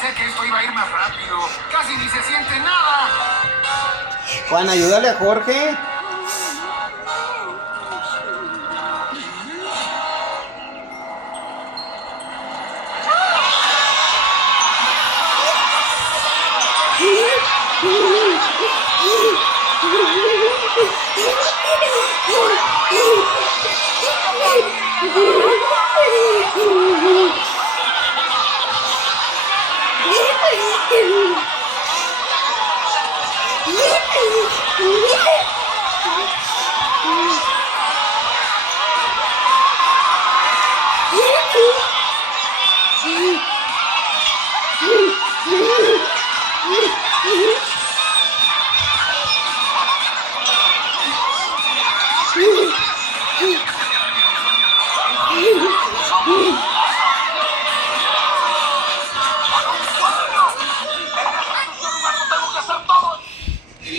pensé que esto iba a ir más rápido. Casi ni se siente nada. Juan, ayúdale a Jorge.